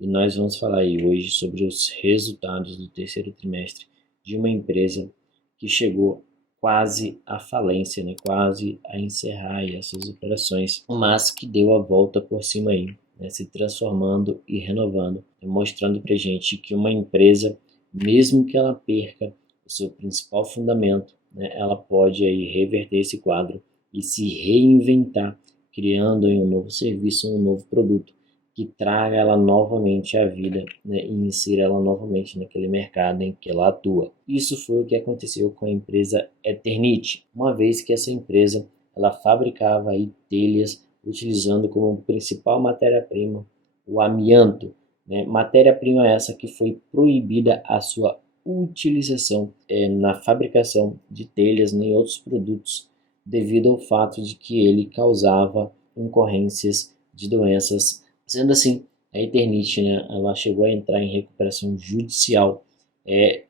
e nós vamos falar aí hoje sobre os resultados do terceiro trimestre de uma empresa que chegou quase à falência, né? Quase a encerrar aí as suas operações, mas que deu a volta por cima aí, né? Se transformando e renovando, mostrando para gente que uma empresa, mesmo que ela perca o seu principal fundamento, né? Ela pode aí reverter esse quadro e se reinventar, criando aí um novo serviço, um novo produto que traga ela novamente à vida, né, e insira ela novamente naquele mercado em que ela atua. Isso foi o que aconteceu com a empresa Eternit, uma vez que essa empresa ela fabricava aí telhas utilizando como principal matéria-prima o amianto, né, matéria-prima essa que foi proibida a sua utilização na fabricação de telhas nem outros produtos devido ao fato de que ele causava incorrências de doenças. Sendo assim, a Eternit, né, ela chegou a entrar em recuperação judicial.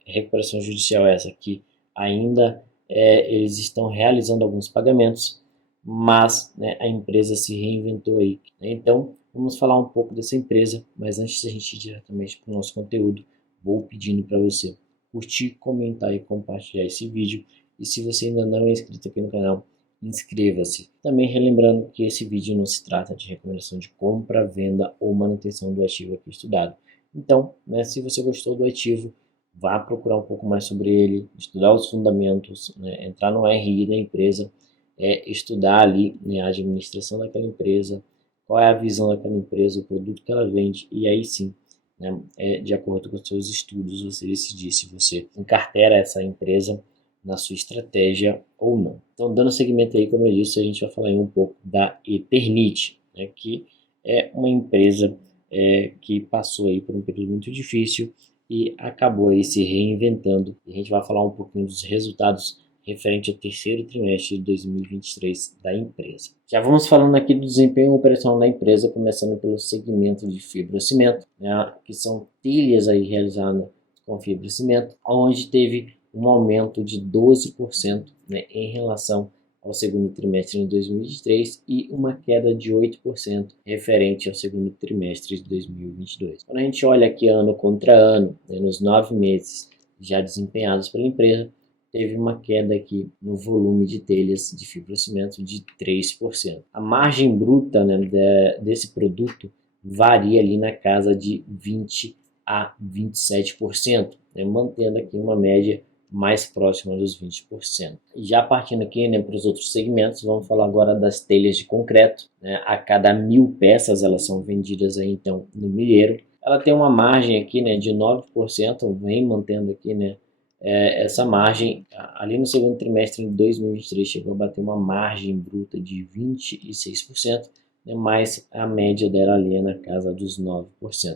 Recuperação judicial essa que ainda eles estão realizando alguns pagamentos, mas, né, a empresa se reinventou aí. Então, vamos falar um pouco dessa empresa, mas antes da gente ir diretamente para o nosso conteúdo, vou pedindo para você curtir, comentar e compartilhar esse vídeo. E se você ainda não é inscrito aqui no canal, inscreva-se. Também relembrando que esse vídeo não se trata de recomendação de compra, venda ou manutenção do ativo aqui estudado. Então, né, se você gostou do ativo, vá procurar um pouco mais sobre ele, estudar os fundamentos, né, entrar no RI da empresa, estudar ali, né, a administração daquela empresa, qual é a visão daquela empresa, o produto que ela vende, e aí sim, né, de acordo com os seus estudos, você decidir se você encartera essa empresa na sua estratégia ou não. Então, dando seguimento aí, como eu disse, a gente vai falar aí um pouco da Eternit, né, que é uma empresa que passou aí por um período muito difícil e acabou aí se reinventando. E a gente vai falar um pouquinho dos resultados referente ao terceiro trimestre de 2023 da empresa. Já vamos falando aqui do desempenho operacional da empresa, começando pelo segmento de fibrocimento, né, que são telhas aí realizadas com fibrocimento, onde teve um aumento de 12%, né, em relação ao segundo trimestre de 2023 e uma queda de 8% referente ao segundo trimestre de 2022. Quando a gente olha aqui ano contra ano, né, nos 9 meses já desempenhados pela empresa, teve uma queda aqui no volume de telhas de fibrocimento de 3%. A margem bruta, né, desse produto varia ali na casa de 20 a 27%, né, mantendo aqui uma média mais próxima dos 20%. Já partindo aqui, né, para os outros segmentos, vamos falar agora das telhas de concreto, né? A cada 1.000 peças elas são vendidas aí, então, no milheiro. Ela tem uma margem aqui, né, de 9%, vem mantendo aqui, né, essa margem. Ali no segundo trimestre de 2023 chegou a bater uma margem bruta de 26%, né, mas a média dela ali é na casa dos 9%.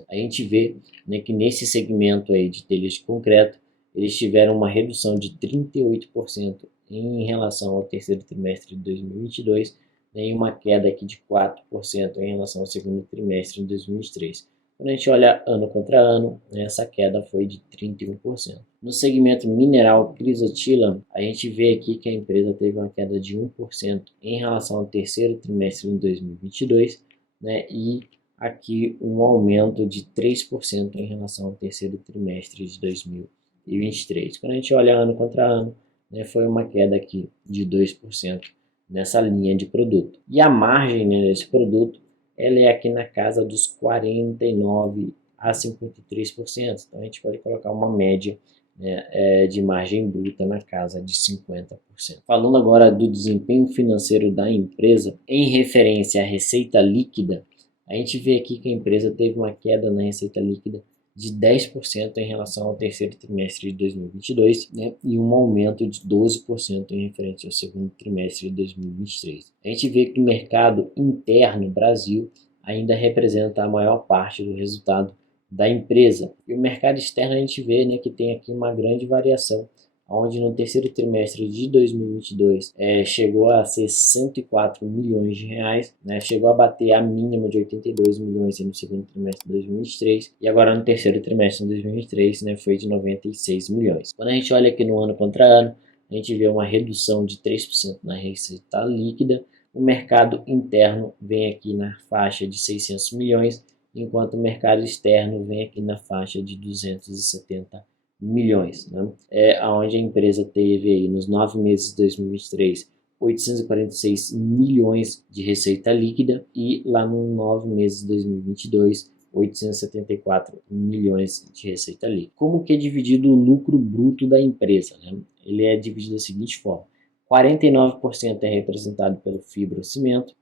A gente vê, né, que nesse segmento aí de telhas de concreto, eles tiveram uma redução de 38% em relação ao terceiro trimestre de 2022, né, e uma queda aqui de 4% em relação ao segundo trimestre de 2023. Quando a gente olha ano contra ano, né, essa queda foi de 31%. No segmento mineral crisotila, a gente vê aqui que a empresa teve uma queda de 1% em relação ao terceiro trimestre de 2022, né, e aqui um aumento de 3% em relação ao terceiro trimestre de 2023. Quando a gente olha ano contra ano, né, foi uma queda aqui de 2% nessa linha de produto. E a margem, né, desse produto, ela é aqui na casa dos 49% a 53%. Então a gente pode colocar uma média, né, de margem bruta na casa de 50%. Falando agora do desempenho financeiro da empresa, em referência à receita líquida, a gente vê aqui que a empresa teve uma queda na receita líquida de 10% em relação ao terceiro trimestre de 2022, né, e um aumento de 12% em referente ao segundo trimestre de 2023. A gente vê que o mercado interno Brasil ainda representa a maior parte do resultado da empresa. E o mercado externo a gente vê, né, que tem aqui uma grande variação, onde no terceiro trimestre de 2022 chegou a ser 104 milhões de reais, né? Chegou a bater a mínima de 82 milhões no segundo trimestre de 2023 e agora no terceiro trimestre de 2023, né, foi de 96 milhões. Quando a gente olha aqui no ano contra ano, a gente vê uma redução de 3% na receita líquida. O mercado interno vem aqui na faixa de 600 milhões enquanto o mercado externo vem aqui na faixa de 270 milhões, né? Onde a empresa teve aí nos 9 meses de 2023 846 milhões de receita líquida e lá nos 9 meses de 2022 874 milhões de receita líquida. Como que é dividido o lucro bruto da empresa, né? Ele é dividido da seguinte forma: 49% é representado pelo fibrocimento,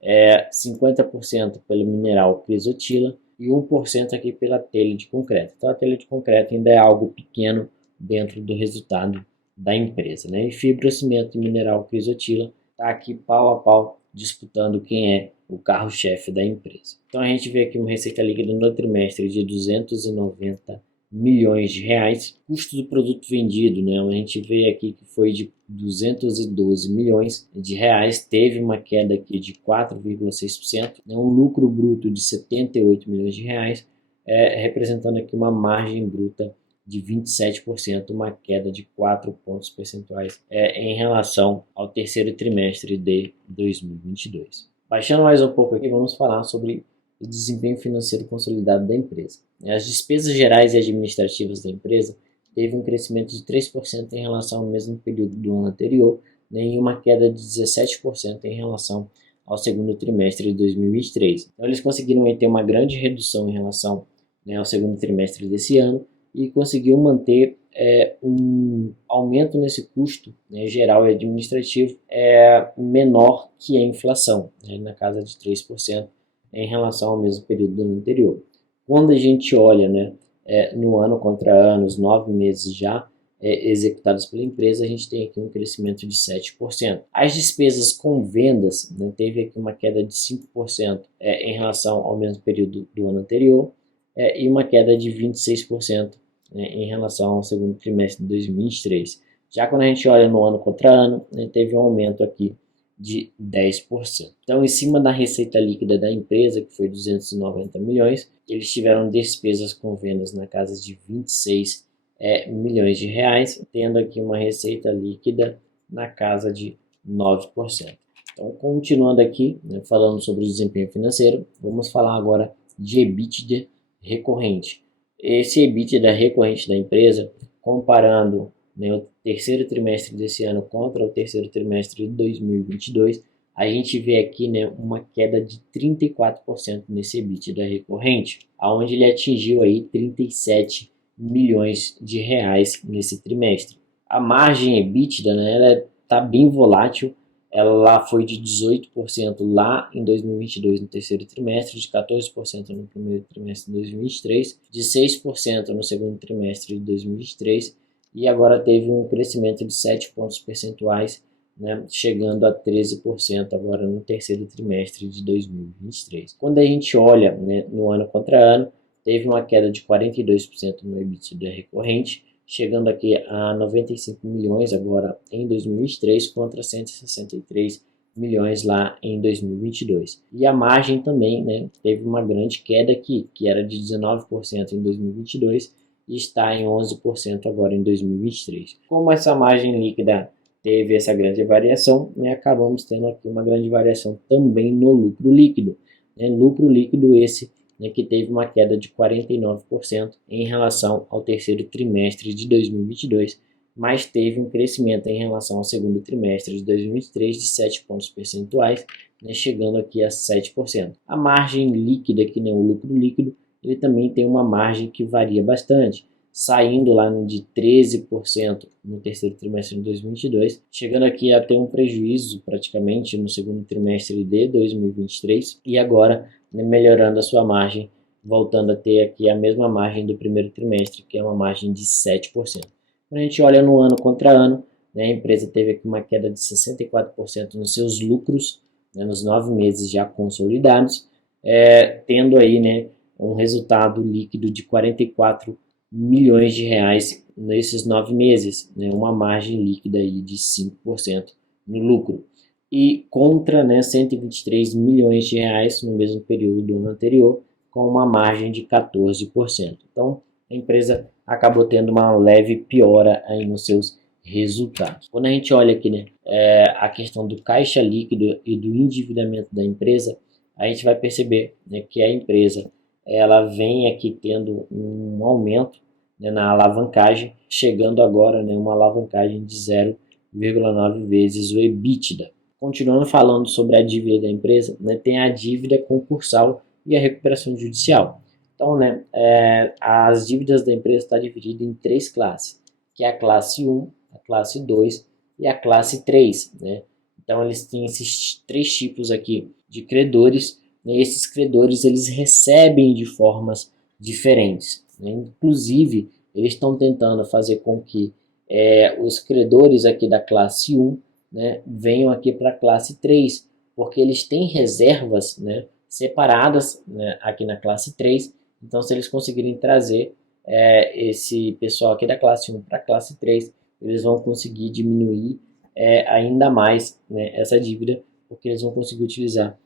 50% pelo mineral crisotila e 1% aqui pela telha de concreto. Então a telha de concreto ainda é algo pequeno dentro do resultado da empresa, né? E fibrocimento e mineral crisotila está aqui pau a pau disputando quem é o carro-chefe da empresa. Então a gente vê aqui uma receita líquida no trimestre de 290 milhões de reais. Custo do produto vendido, né? A gente vê aqui que foi de 212 milhões de reais, teve uma queda aqui de 4,6%, né? Um lucro bruto de 78 milhões de reais, representando aqui uma margem bruta de 27%, uma queda de 4 pontos percentuais em relação ao terceiro trimestre de 2022. Baixando mais um pouco aqui, vamos falar sobre o desempenho financeiro consolidado da empresa. As despesas gerais e administrativas da empresa teve um crescimento de 3% em relação ao mesmo período do ano anterior, né, e uma queda de 17% em relação ao segundo trimestre de 2023. Então, eles conseguiram ter uma grande redução em relação, né, ao segundo trimestre desse ano e conseguiu manter um aumento nesse custo, né, geral e administrativo menor que a inflação, né, na casa de 3% em relação ao mesmo período do ano anterior. Quando a gente olha, né, no ano contra ano, os 9 meses já executados pela empresa, a gente tem aqui um crescimento de 7%. As despesas com vendas, né, teve aqui uma queda de 5% em relação ao mesmo período do ano anterior e uma queda de 26% em relação ao segundo trimestre de 2023. Já quando a gente olha no ano contra ano, né, teve um aumento aqui de 10%. Então, em cima da receita líquida da empresa, que foi 290 milhões, eles tiveram despesas com vendas na casa de 26 milhões de reais, tendo aqui uma receita líquida na casa de 9%. Então, continuando aqui, né, falando sobre o desempenho financeiro, vamos falar agora de EBITDA recorrente. Esse EBITDA recorrente da empresa, comparando, né, o terceiro trimestre desse ano contra o terceiro trimestre de 2022, a gente vê aqui, né, uma queda de 34% nesse EBITDA recorrente, aonde ele atingiu aí 37 milhões de reais nesse trimestre. A margem EBITDA, né, ela está bem volátil. Ela foi de 18% lá em 2022 no terceiro trimestre, de 14% no primeiro trimestre de 2023, de 6% no segundo trimestre de 2023 e agora teve um crescimento de 7 pontos percentuais, né, chegando a 13% agora no terceiro trimestre de 2023. Quando a gente olha, né, no ano contra ano, teve uma queda de 42% no EBITDA recorrente, chegando aqui a 95 milhões agora em 2023 contra 163 milhões lá em 2022. E a margem também, né, teve uma grande queda aqui, que era de 19% em 2022 e está em 11% agora em 2023. Como essa margem líquida teve essa grande variação, né, acabamos tendo aqui uma grande variação também no lucro líquido. Né, lucro líquido esse, né, que teve uma queda de 49% em relação ao terceiro trimestre de 2022, mas teve um crescimento em relação ao segundo trimestre de 2023 de 7 pontos percentuais, né, chegando aqui a 7%. A margem líquida, aqui, né, o lucro líquido, ele também tem uma margem que varia bastante, saindo lá de 13% no terceiro trimestre de 2022, chegando aqui a ter um prejuízo praticamente no segundo trimestre de 2023 e agora, né, melhorando a sua margem, voltando a ter aqui a mesma margem do primeiro trimestre, que é uma margem de 7%. Quando a gente olha no ano contra ano, né, a empresa teve aqui uma queda de 64% nos seus lucros, né, nos 9 meses já consolidados, tendo aí, né, um resultado líquido de 44 milhões de reais nesses 9 meses, né, uma margem líquida aí de 5% no lucro. E contra, né, 123 milhões de reais no mesmo período do ano anterior, com uma margem de 14%. Então, a empresa acabou tendo uma leve piora aí nos seus resultados. Quando a gente olha aqui, né, a questão do caixa líquido e do endividamento da empresa, a gente vai perceber, né, que a empresa ela vem aqui tendo um aumento, né, na alavancagem, chegando agora, né, uma alavancagem de 0,9 vezes o EBITDA. Continuando falando sobre a dívida da empresa, né, tem a dívida concursal e a recuperação judicial. Então, né, as dívidas da empresa estão divididas em três classes, que é a classe 1, a classe 2 e a classe 3. Né? Então, eles têm esses três tipos aqui de credores, né? E esses credores eles recebem de formas diferentes. Né? Inclusive, eles estão tentando fazer com que os credores aqui da classe 1, né, venham aqui para a classe 3, porque eles têm reservas, né, separadas, né, aqui na classe 3. Então, se eles conseguirem trazer esse pessoal aqui da classe 1 para a classe 3, eles vão conseguir diminuir ainda mais, né, essa dívida, porque eles vão conseguir utilizar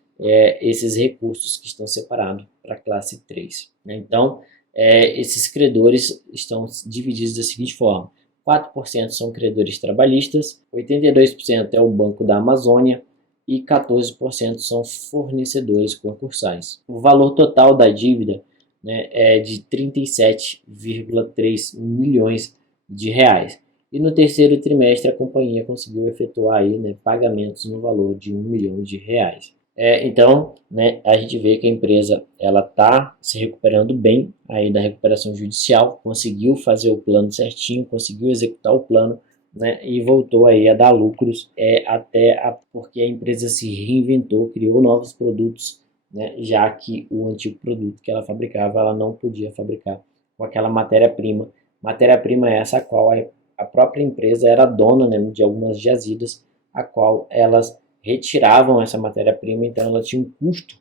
esses recursos que estão separados para a classe 3. Né? Então, esses credores estão divididos da seguinte forma: 4% são credores trabalhistas, 82% é o Banco da Amazônia e 14% são fornecedores concursais. O valor total da dívida, né, é de 37,3 milhões de reais. E no terceiro trimestre a companhia conseguiu efetuar aí, né, pagamentos no valor de 1 milhão de reais. Então, né, a gente vê que a empresa ela está se recuperando bem aí da recuperação judicial, conseguiu fazer o plano certinho, conseguiu executar o plano, né, e voltou aí a dar lucros, porque a empresa se reinventou, criou novos produtos, né, já que o antigo produto que ela fabricava ela não podia fabricar com aquela matéria-prima. Matéria-prima essa a qual a própria empresa era dona, né, de algumas jazidas, a qual elas retiravam essa matéria-prima, então ela tinha um custo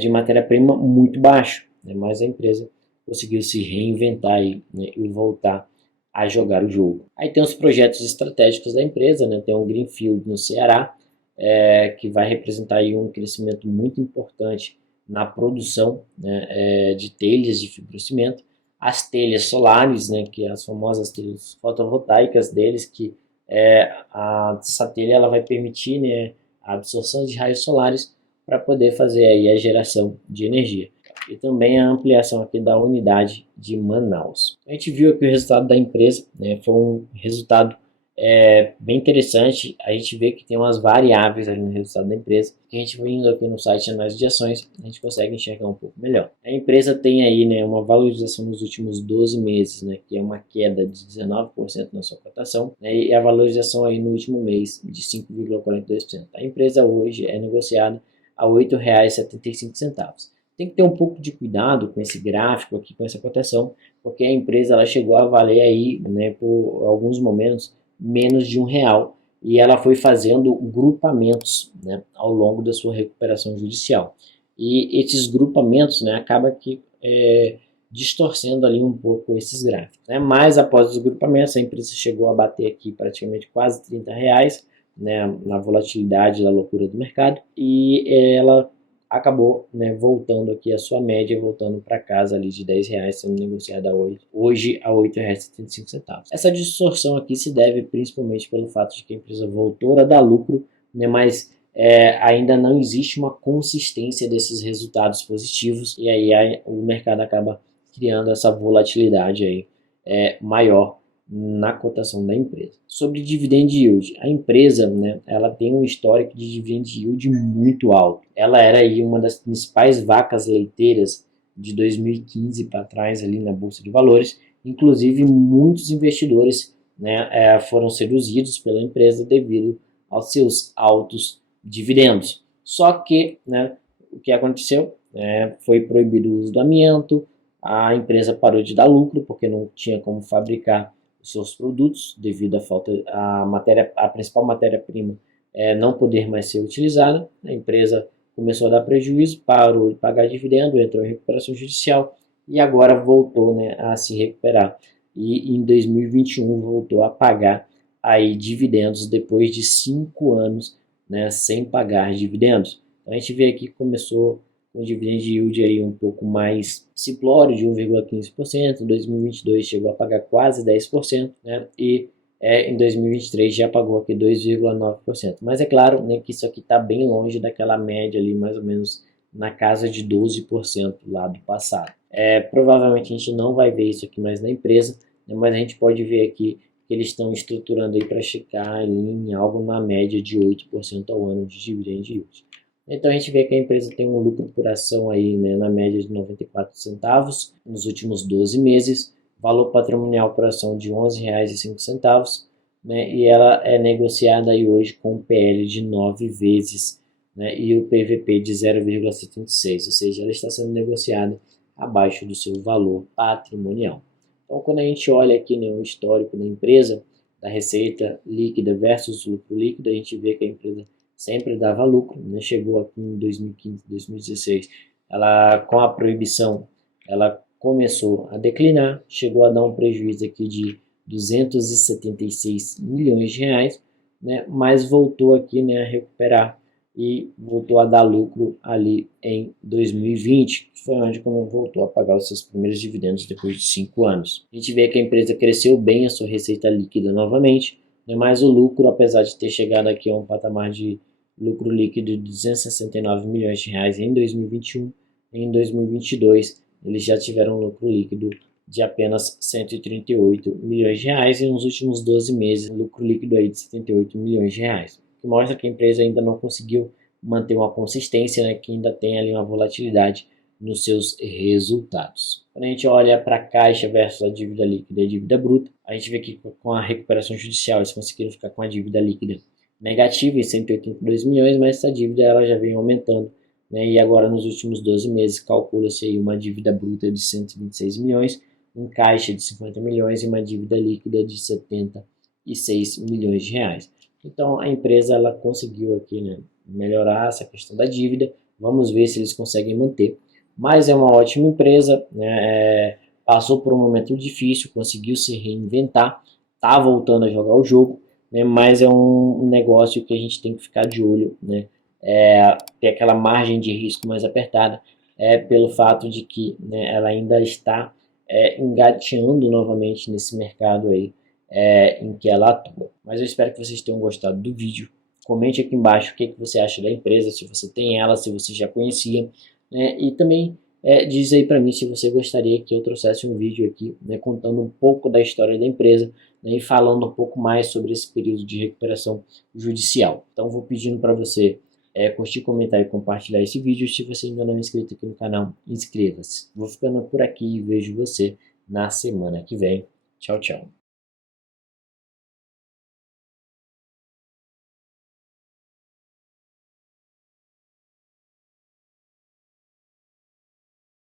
de matéria-prima muito baixo, né? Mas a empresa conseguiu se reinventar aí, né? E voltar a jogar o jogo. Aí tem os projetos estratégicos da empresa, né? Tem um Greenfield no Ceará, que vai representar aí um crescimento muito importante na produção, né, de telhas de fibrocimento, as telhas solares, né, que é as famosas telhas fotovoltaicas deles, que essa telha ela vai permitir, né, a absorção de raios solares para poder fazer aí a geração de energia. E também a ampliação aqui da unidade de Manaus. A gente viu aqui o resultado da empresa, né, foi um resultado bem interessante. A gente vê que tem umas variáveis ali no resultado da empresa, que a gente vindo aqui no site de análise de ações, a gente consegue enxergar um pouco melhor. A empresa tem aí, né, uma valorização nos últimos 12 meses, né, que é uma queda de 19% na sua cotação, né, e a valorização aí no último mês de 5,42%. A empresa hoje é negociada a R$ 8,75. Tem que ter um pouco de cuidado com esse gráfico aqui, com essa cotação, porque a empresa ela chegou a valer aí, né, por alguns momentos menos de R$ 1, e ela foi fazendo grupamentos, né, ao longo da sua recuperação judicial. E esses grupamentos, né, acaba que distorcendo ali um pouco esses gráficos. Né? Mas após os grupamentos, a empresa chegou a bater aqui praticamente quase R$ 30, né, na volatilidade da loucura do mercado, e ela acabou, né, voltando aqui a sua média, voltando para casa ali de R$ 10, sendo negociada hoje a R$ 8,75. Essa distorção aqui se deve principalmente pelo fato de que a empresa voltou a dar lucro, né, mas ainda não existe uma consistência desses resultados positivos, e aí o mercado acaba criando essa volatilidade aí, maior na cotação da empresa. Sobre dividend yield, a empresa, né, ela tem um histórico de dividend yield muito alto. Ela era aí uma das principais vacas leiteiras de 2015 para trás ali na bolsa de valores. Inclusive muitos investidores, né, foram seduzidos pela empresa devido aos seus altos dividendos. Só que, né, o que aconteceu? Foi proibido o uso do amianto, a empresa parou de dar lucro porque não tinha como fabricar seus produtos devido à falta a principal matéria-prima não poder mais ser utilizada. A empresa começou a dar prejuízo, parou de pagar dividendo, entrou em recuperação judicial e agora voltou, né, a se recuperar. E em 2021 voltou a pagar aí dividendos depois de 5 anos, né, sem pagar dividendos. Então a gente vê aqui que começou com dividend yield aí um pouco mais simplório, de 1,15%, em 2022 chegou a pagar quase 10%, né, e em 2023 já pagou aqui 2,9%. Mas é claro, né, que isso aqui está bem longe daquela média ali, mais ou menos na casa de 12% lá do passado. Provavelmente a gente não vai ver isso aqui mais na empresa, né, mas a gente pode ver aqui que eles estão estruturando aí para chegar ali em algo na média de 8% ao ano de dividend yield. Então a gente vê que a empresa tem um lucro por ação aí, né, na média de 94 centavos nos últimos 12 meses, valor patrimonial por ação de R$ 11,05, né, e ela é negociada aí hoje com um PL de 9 vezes, né, e o PVP de 0,76, ou seja, ela está sendo negociada abaixo do seu valor patrimonial. Então, quando a gente olha aqui, né, o histórico da empresa, da receita líquida versus lucro líquido, a gente vê que a empresa sempre dava lucro, né? Chegou aqui em 2015, 2016, ela, com a proibição, ela começou a declinar, chegou a dar um prejuízo aqui de 276 milhões de reais, né? Mas voltou aqui, né, a recuperar e voltou a dar lucro ali em 2020, que foi onde voltou a pagar os seus primeiros dividendos depois de 5 anos. A gente vê que a empresa cresceu bem a sua receita líquida novamente, né, mas o lucro, apesar de ter chegado aqui a um patamar de lucro líquido de 269 milhões de reais em 2021, em 2022 eles já tiveram lucro líquido de apenas 138 milhões de reais e nos últimos 12 meses lucro líquido aí de 78 milhões de reais, que mostra que a empresa ainda não conseguiu manter uma consistência, né, que ainda tem ali uma volatilidade nos seus resultados. Quando a gente olha para a caixa versus a dívida líquida e a dívida bruta, a gente vê que com a recuperação judicial eles conseguiram ficar com a dívida líquida negativa em 182 milhões, mas essa dívida ela já vem aumentando, né, e agora nos últimos 12 meses calcula-se aí uma dívida bruta de 126 milhões, um caixa de 50 milhões e uma dívida líquida de 76 milhões de reais. Então a empresa ela conseguiu aqui, né, melhorar essa questão da dívida. Vamos ver se eles conseguem manter. Mas é uma ótima empresa, né, passou por um momento difícil, conseguiu se reinventar, está voltando a jogar o jogo, né, mas é um negócio que a gente tem que ficar de olho, né, ter aquela margem de risco mais apertada, pelo fato de que, né, ela ainda está engateando novamente nesse mercado aí, em que ela atua. Mas eu espero que vocês tenham gostado do vídeo. Comente aqui embaixo o que você acha da empresa, se você tem ela, se você já conhecia, né? E também diz aí para mim se você gostaria que eu trouxesse um vídeo aqui, né, contando um pouco da história da empresa, né, e falando um pouco mais sobre esse período de recuperação judicial. Então vou pedindo para você curtir, comentar e compartilhar esse vídeo. Se você ainda não é inscrito aqui no canal, inscreva-se. Vou ficando por aqui e vejo você na semana que vem. Tchau, tchau.